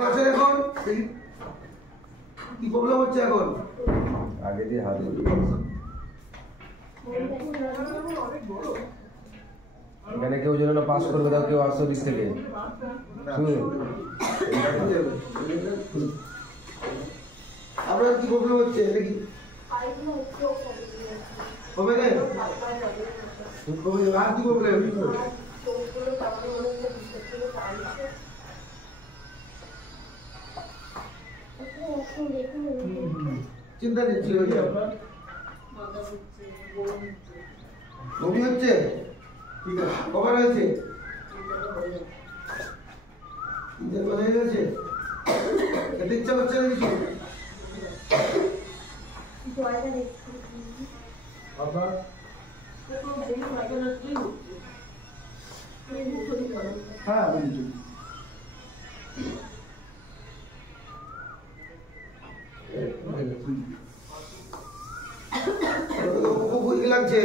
কেমন আছেন এখন? কি প্রবলেম হচ্ছে এখন? আগে দিয়ে হাত এখানে কেউ যেন পাস করবে, তাও কেউ 820 থেকে আপনার কি প্রবলেম হচ্ছে? এটা কি হবে না? আর কি প্রবলেম? চিন্তা নেই, ঠিক হয়ে যাবে। বমি হচ্ছে? ঠিক আছে, কবার হয়েছে? হয়ে গেছে? খেতে ইচ্ছা করছে না কিছু? হ্যাঁ, খুব লাগছে।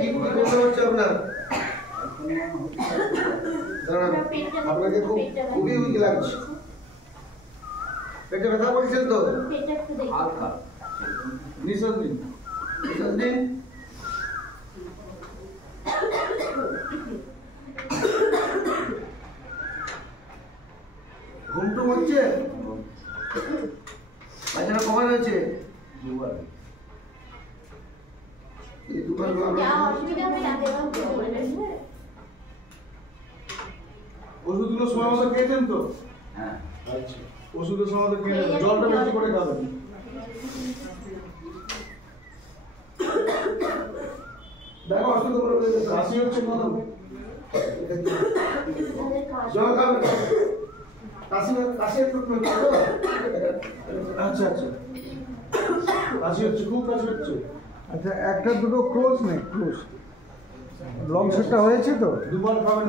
কি প্রবলেম হচ্ছে আপনার? আপনাকে খুবই উইক লাগছে। পেটে ব্যথা করছেন তো? নিঃশ্বাস দিন, নিঃশ্বাস দিন। ঘুমটুম হচ্ছে? বাচ্চারা কখন হয়েছে? ওষুধগুলো সময় মতো খেয়েছেন তো? হ্যাঁ, আচ্ছা। ওষুধের সময় মতো খেয়ে নেবেন, জলটা বেশি করে খাবেন। দেখো অসুস্থ করে কাশি হচ্ছে কত? জল খাবেন? কাশি একটু আচ্ছা আচ্ছা, কাশি হচ্ছে, খুব কাশি হচ্ছে। আচ্ছা, একটা দুটো ক্লোজ নেই, ক্লোজ লং সেটটা হয়েছে তো? দুবার খাবেন।